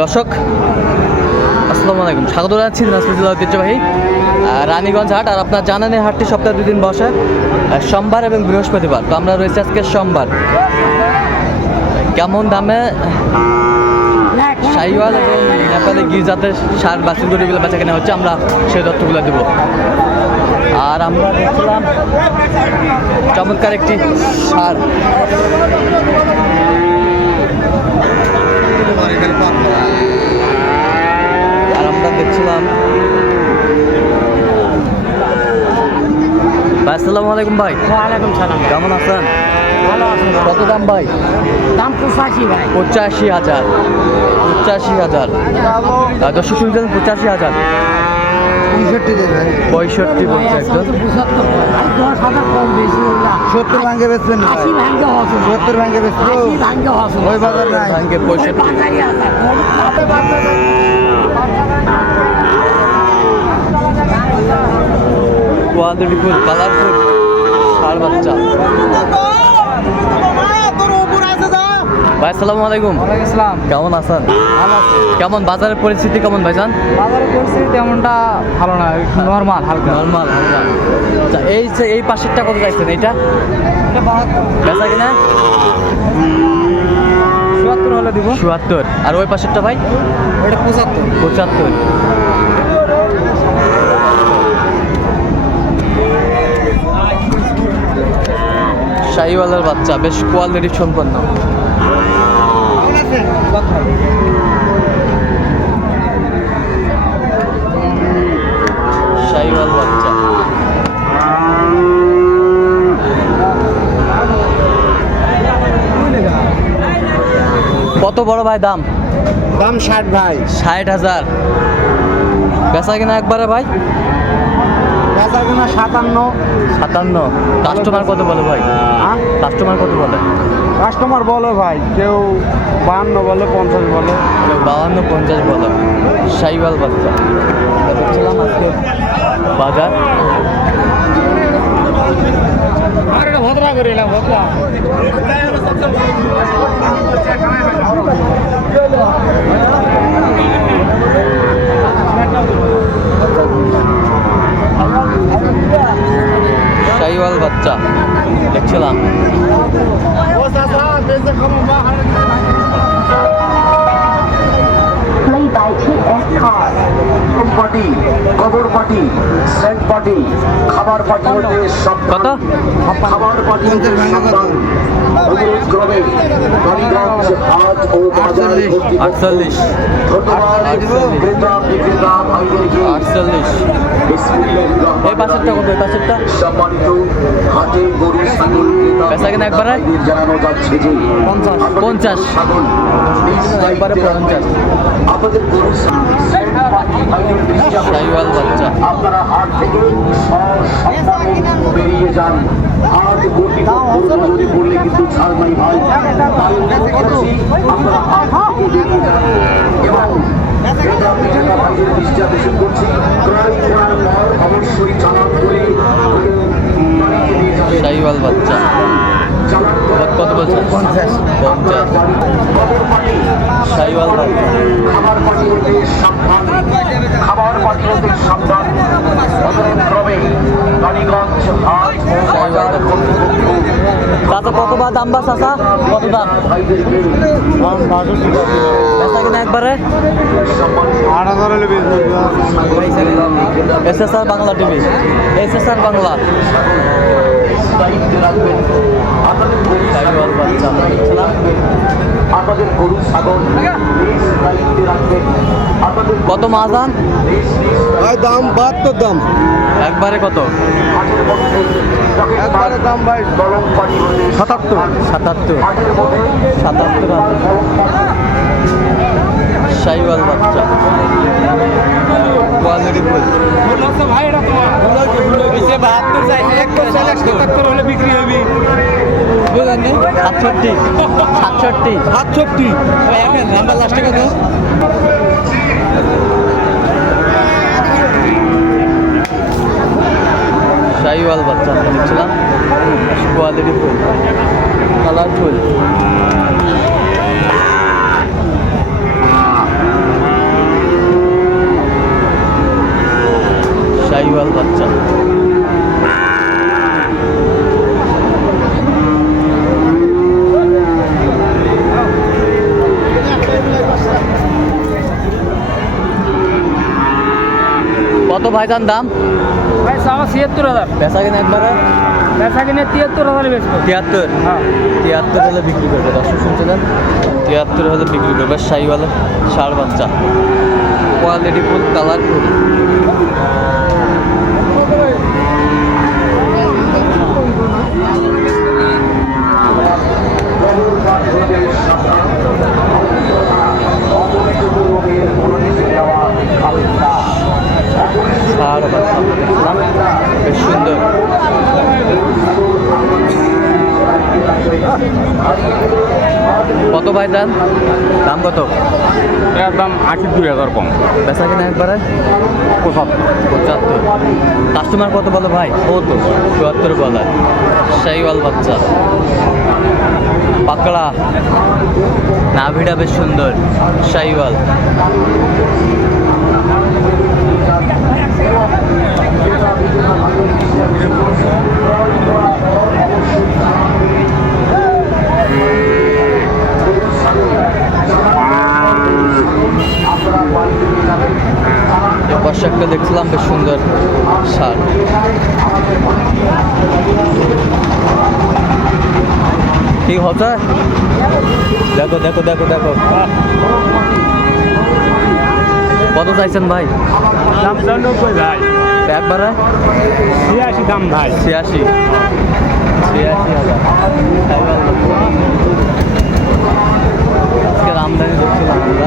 দর্শক, আসসালামু আলাইকুম। স্বাগত জানাচ্ছি দিনাজপুর ঐতিহ্যবাহী রানীগঞ্জ হাট। আর আপনার জানেন এই হাটটি সপ্তাহে দুদিন বসে সোমবার এবং বৃহস্পতিবার। তো আমরা রয়েছে আজকে সোমবার। কেমন দামে? শাহিওয়াল এবং নেপালি গির্জাতে সার বাছুর গরুগুলো বেচা কেনা হচ্ছে, আমরা সেই তথ্যগুলো দেবো। আর আমরা দেখছিলাম চমৎকার একটি সার। আর আমরা দেখছিলাম ভাই আসসালামু আলাইকুম ভাই। ওয়ালাইকুম সালাম। কেমন আছেন? ভালো আছেন কত দাম ভাই? দাম পঁচাশি ভাই। পঁচাশি হাজার। পঁচাশি হাজার। দর্শক শুনছেন পঁচাশি হাজার। পঁয়ষট্টি বলছে একদম। কম বেশি না। সত্তর ভাঙ্গে বেচবেন সত্তর ভাঙ্গে বেচবো। আশি ভাঙ্গে হসুন ওই বাজার নাই। ভাঙ্গে পঁয়ষট্টি। কোয়ালিটি ফুল কালারফুল সার বাচ্চা। ভাই আসসালামু আলাইকুম। ইসলাম কেমন আছেন? ভালো আছে। কেমন বাজারের পরিস্থিতি কেমন ভাইজান? বাজারের পরিস্থিতি তেমনটা ভালো না নর্মাল হালকা। নর্মাল আচ্ছা এই যে এই পাশেরটা কত চাইছেন? এইটা? বেচা কিনা? চুয়াত্তর হলে দিব। চুয়াত্তর। আর ওই পাশেরটা ভাই? ওটা পঁচাত্তর। পঁচাত্তর। শাহিওয়ালার বাচ্চা বেশ কোয়ালিটি সম্পন্ন বাচ্চা। কত বড় ভাই দাম? দাম ষাট ভাই। ষাট হাজার। বেচা কিনা একবারে ভাই? বেচা কিনা সাতান্ন। সাতান্ন। কাস্টমার কত বলে ভাই? হ্যাঁ? কাস্টমার কত বলে? কাস্টমার বলে ভাই, কেউ বাহান্ন বলে, পঞ্চাশ বলে। বাহান্ন, পঞ্চাশ বলে। সাইবাল বাচ্চা। দেখছিলাম বাজার। ভদ্রা বাচ্চা। দেখছিলাম। Card. পার্টি কবর পার্টি সেন্ট পার্টি খাবার পার্টি হতে সব কত খাবার পার্টি হতে ক্রমে কালীগঞ্জ হাট ও বাজার আটচল্লিশ ধন্যবাদ আটচল্লিশ। ক্রেতা বিক্রেতা ভাইদেরকে আটচল্লিশ এই পাশেরটা কত এই পাশেরটা সম্মানিত হাটে গরু ছাগল ক্রেতা কিনা একবারে? জানানো যাচ্ছে যে পঞ্চাশ। পঞ্চাশ। ছাগল একবারে পঞ্চাশ। আপনাদের গরু সাইওয়াল বাচ্চা। আপনারা হাট থেকে বেরিয়ে যান। বললে কিন্তু ছাড় নাই ভাই। আপনারা থেকে বেরিয়ে যান এবং দৃষ্টি আকর্ষণ করছি ক্রয় করার পর অবশ্যই চালান করে সাইওয়াল বাচ্চা। কত বলছেন? পঞ্চাশ। পঞ্চাশ। সাইওয়াল খাবার পাটি হতে সাবধান। খাবার পাটি হতে সাবধান। অনুরোধ ক্রমে হাট বাজার চাচা কত বা দাম বা চাচা? কত দাম বেচা কিনা একবারে? আট হাজার হলে S S R Bangla TV. S S R Bangla. দায়িত্বে রাখবেন কত মাজান ভাই দাম বাহাত্তর দাম। একবারে কত? একবারে দাম ভাই। সাতাত্তর। সাতাত্তর। সাতাত্তর সাইওয়াল বাচ্চা। Quality full. ভাই এটা তোমার। বাহাত্তর সাতাত্তর হলে বিক্রি হবে। সাতষট্টি। সাতষট্টি। সাতষট্টি। নাম্বার টাকা কত? শাহিওয়াল বাচ্চা দেখছিলাম। Quality full. কালারফুল শাহিওয়াল বাচ্চা। ভাইজান দাম? ভাই সামা ছিয়াত্তর হাজার। বেচা কিনা একবারে? বেচা কিনে তিয়াত্তর হাজার বেচবো। তিয়াত্তর? হ্যাঁ। তিয়াত্তর হলে বিক্রি করবে দর্শক শুনছিলেন? তিয়াত্তর হলে বিক্রি করবে শাহিওয়ালা ষাড় বাচ্চা। কোয়ালিটি ফুল কালারফুল ষাড় বাচ্চা দেখলাম বেশ সুন্দর কত ভাই দাম? দাম কত? দাম আশি দুই হাজার কম। বেচা কিনা একবারে? পঁচাত্তর। পঁচাত্তর। কাস্টমার কত বলো ভাই? ও তো চুয়াত্তর বলে। শাহিওয়াল বাচ্চা। পাকড়া নাভিটা বেশ সুন্দর। শাহিওয়াল। একটা দেখছিলাম বেশ সুন্দর শার্ট ঠিক হচ্ছে? দেখো দেখো দেখো দেখো। কত চাইছেন ভাই? দাম ভাই। একবারে? ছিয়াশি দাম ভাই। ছিয়াশি। ছিয়াশি হাজার। আজকের আমদানি দেখছিলাম আমরা।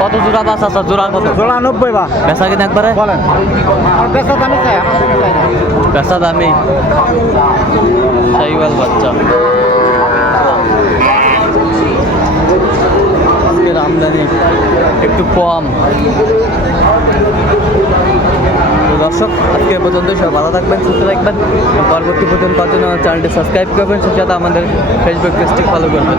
কত জোড়া বাস আছে? জোড়া কত জোড়া নব্বই বা বেচা কিনা একবারে? বলেন। বেচা দামি চাই বেচা দামি? শাহিওয়াল বাচ্চা। আমদানি একটু কম। দর্শক, আজকে পর্যন্ত সব ভালো থাকবেন, সুস্থ থাকবেন। পরবর্তী পর্যন্ত পাওয়ার জন্য চ্যানেলটি সাবস্ক্রাইব করবেন সাথে আমাদের ফেসবুক পেজটি ফলো করবেন।